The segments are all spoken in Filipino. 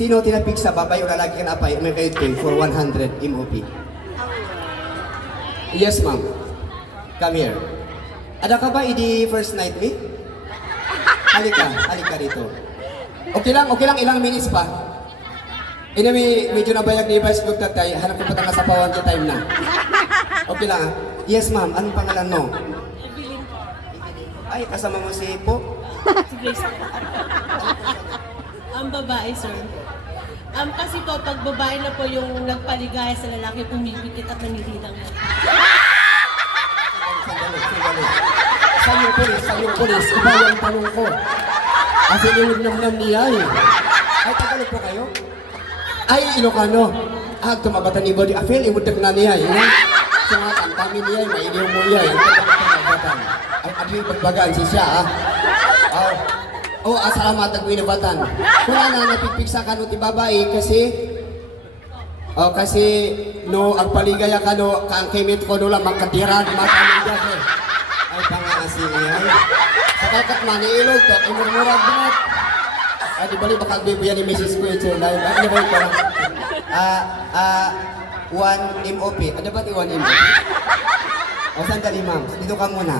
Sino tinapik sa babae o lalaki ka na apay, may kayo for 100 MOP? Yes, ma'am. Come here. Ada ka ba idi first night me? Halika dito. Okay lang, ilang minutes pa. Inami, medyo nabayag ni Vice Good tatay, hanap ko pa tanga sa pawan ka time na. Okay lang ah. Yes, ma'am. Anong pangalan mo? Evelyn po. Ay, kasama mo si Po? Si Grace po. Ang babae, sir. Kasi po, pag babae na po yung nagpaligaya sa lalaki, pumipikit at nangihilang na. Sandali. Sa'yo, pulis. Iba yung tanong ko. Kasi niwag-nam niya eh. Ay, Tagalog po kayo? Ay, Ilocano. Tumabatan ni Body Afil, imudak na niya eh. Sumatan kami niya, may iliw mo niya eh. Ay, abli pagbagaan siya ah. Salamat ang binabatan. Kung na napipik sa kanong babae kasi no ang paligaya ka no kang kimit ko no lang magkatiran mataling dyan eh. Ay pangasi niya. Sa kakat man ilog to imurmurag dinat. Ay di bali baka bibuya ni Mrs. Quacher live. Ano ba ito? 1 MOP. Ano ba 1 MOP? Sandali ma'am. Dito ka muna.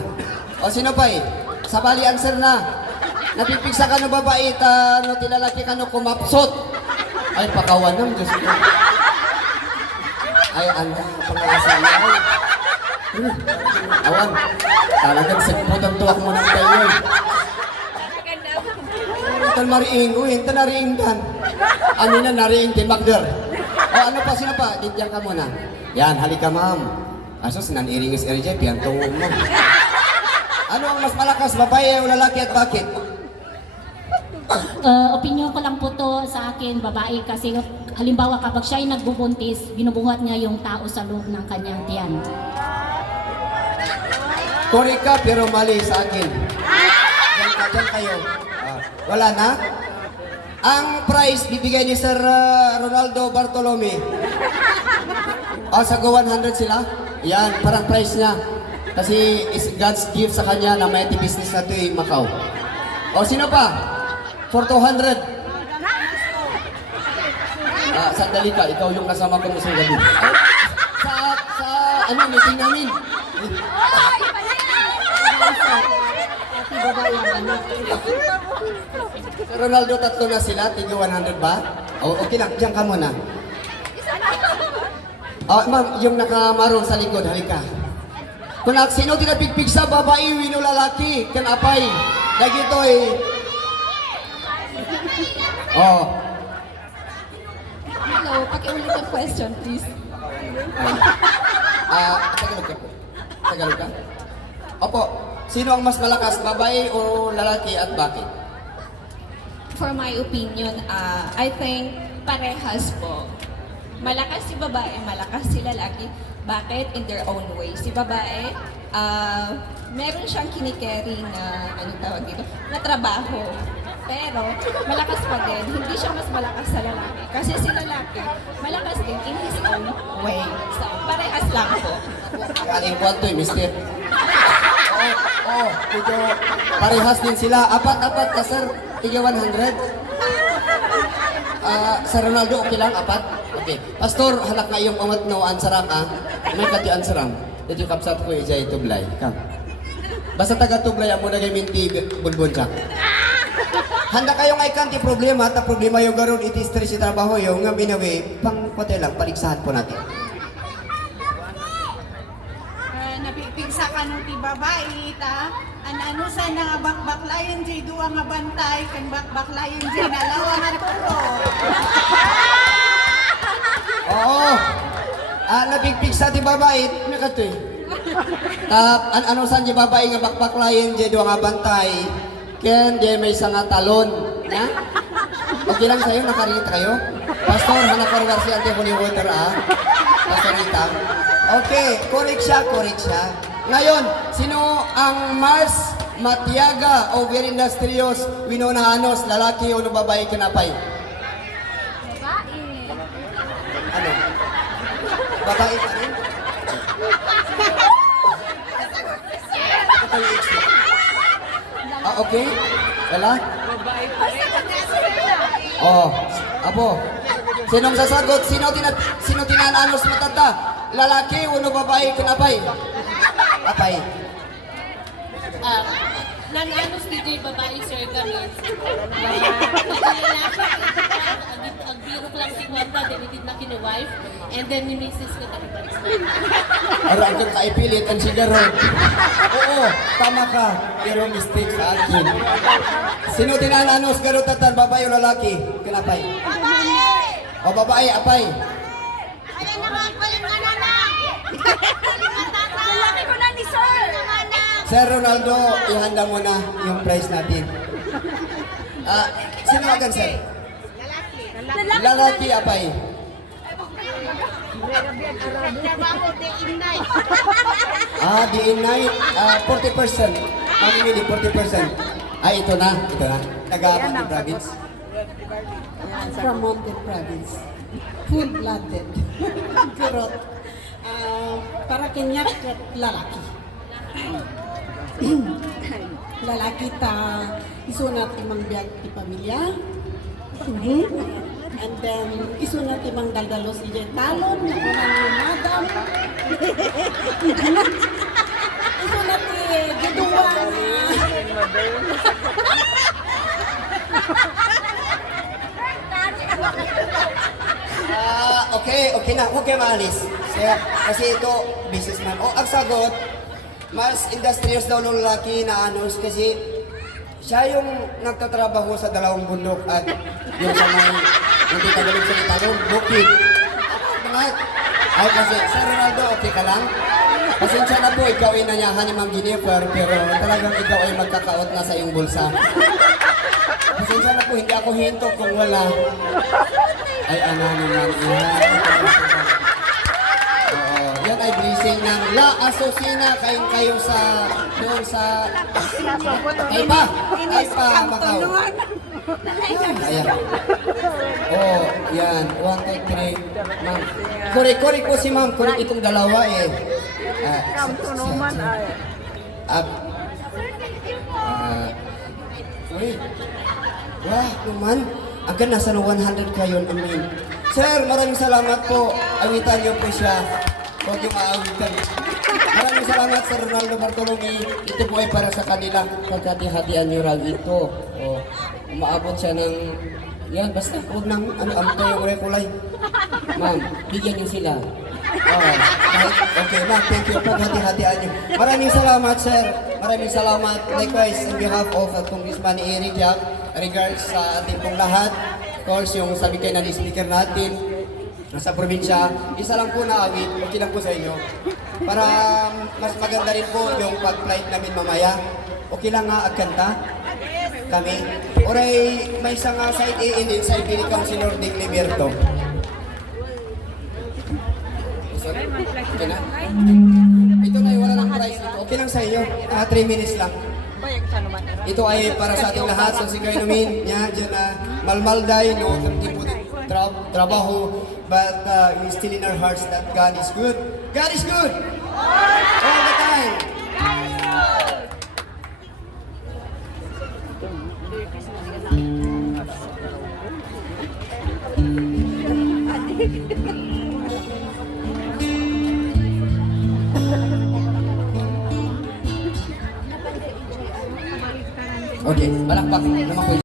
Sino pa eh? Sabali answer na. Napipigsa ka no babae, no tilalaki ka no kumapsot. Ay, pakawan ng Diyos ko. Ay, pangalasan na. Awan, talagang sagputang tuwak mo ng tayo. Tal mariing, ito nariing kan. Ano na nariing din, Magder. Ano pa, sino pa? Diyan ka muna. Yan, halika ma'am. Asos, naniringis RJ, piyanto mo. Ano ang mas malakas, babae o lalaki at bakit? Opinion ko lang po to sa akin, babae, kasi halimbawa kapag siya ay nagbubuntis, binubuhat niya yung tao sa loob ng kanyang tiyan. Correct ka, pero mali sa akin. Diyan kayo. Wala na? Ang prize bibigay ni Sir Ronaldo Bartolome. Sa 100 sila? Yan, parang prize niya. Kasi is God's gift sa kanya na may business na ito eh, Macau. Sino pa? For 200. Sandali ka, ikaw yung kasama ko sa gabi. Sa meeting namin. Sa Ronaldo, tatlo na sila, tiga 100 ba? Okay lang, diyan ka muna. Ma'am, yung nakamarong sa likod, halika. Kung sino tinapigpig sa babae, wino lalaki, kan apay. Dagito eh. Hello, pakiulit ang question, please. Tagalog ka po. Tagalog ka? Opo. Sino ang mas malakas, babae o lalaki at bakit? For my opinion, I think parehas po. Malakas si babae, malakas si lalaki. Bakit? In their own way. Si babae, meron siyang kinikerry na, tawag dito, na trabaho. Pero, malakas pa din. Hindi siya mas malakas sa lalaki. Kasi si lalaki, malakas din in his own way. So, parehas lang po. Aling kwanto eh, mister. Medyo parehas din sila. Apat ka, sir. Tiga 100. Sir Ronaldo, okay lang? Apat? Okay. Pastor, halak nga yung amat no ansarang may kati ansarang. Dito kapsat ko ijay tublay. Kam. Basta taga tublay mo na minti bulbon siya. Handa kayo nga ikanti problema at problema yung garon iti stress yung trabaho yung nga binawi pang kote lang paligsahan po natin. Napipigsa ka nung ti babae, ano sa nga bakbaklayan jay duwa nga bantay, kan bakbaklayan jay nalawa nga turo. Oo. Napigpigsa ti babae, may kato eh. Ano saan di babae nga bakbaklayan jay duwa nga bantay, ken di may nga talon. Na? Okay lang sa'yo, nakaringit kayo? Pastor, hanakarwar si Ante Holy Water Pastor Rita. Okay, correct siya. Ngayon, sino ang Mars Matiaga o very industrious Winonahanos, lalaki o babae kinapay? Babae. Ano? Babae pa rin? Okay? Wala? Babae pa rin. Oh, Apo. Sinong sasagot? Sino tinananos mo tata? Lalaki o babae kinapay? Apay. Nang-anos DJ babae, sir, kami. Ang biro ko lang si Wanda, dinitin na kini-wife, and then ni Mrs. ko kanibalik. Aram kang kaipilit ang sigaro. Oo, tama ka. Pero mistake sa akin. Sino tinananos garutatan? Babae o lalaki? Kinapay? O babae, apay? Ayan naman, paling nga na lang. Lalaki ko na ni Sir. Sir Ronaldo, ihanda mo na yung prize natin. Sino agan, sir? Lalaki, apay? Trabaho, day and night. Day and night, 40%. Mamimili, 40%. Ito na. Taga-Mountain Province. From Mountain Province. Full-blooded. Pero, para kanya lalaki. Lalaki ta isunat imang biag ti pamilya. And then isunat imang daldalos ije talon na unang madam. Isunat ti giduwang. Okay na. Huwag kayo maalis. Sir, kasi ito, businessman. Ang sagot, mas industrious daw ng lalaki na anos kasi siya yung nagtatrabaho sa dalawang bundok at yung sa may hindi tagalog sa italong, bukid. Bakit? Ay kasi, Sir Ronaldo, okay ka lang? Pasensya na po, ikaw ay nanyahan ni Ma'am Jennifer, pero talagang ikaw ay magkakaot na sa iyong bulsa. Pasensya na po, hindi ako hinto kung wala. Ay, ano naman yan. Oo, yan ay blessing ng La Asocina kayo sa doon sa ay pa Macau. Ayan. Oh, yan. 1, 2, 3. Ma'am. Kuri po si ma'am. Kuri itong dalawa eh. Uy. Wah, naman. Agad nasa 100 kayo. Amin. Sir, maraming salamat po. Awitan niyo po siya. Huwag yung maawitan. Maraming salamat Sir Ronaldo Bartolome. Ito po ay para sa kanila. Pagkati-hatian niyo lang ito. O, umaabot siya ng... Yan, basta huwag nang amto yung rekulay. Ma'am, bigyan niyo sila. Okay, ma'am, thank you. Pagkati-hatian niyo. Maraming salamat, sir. Maraming salamat. Likewise, on behalf of Congressman Eric Yap, regards sa ating pong lahat. Of course, yung sabi kayo na speaker natin, nasa probinsya, isa lang po na awit, okay lang po sa inyo. Para mas maganda rin po yung pag-flight namin mamaya. Okay lang nga agkanta kami. Oray, may isang side A-in sa Pili Councilor Ding Liberto. Okay na? Ito na, wala lang price ito. Okay lang sa inyo. 3 minutes lang. Ito ay para sa ating lahat. So, sige namin, yan, dyan na malmalday, no, tipo trabaho, but we still in our hearts that God is good. God is good! All the time! Okay, palakpak naman po.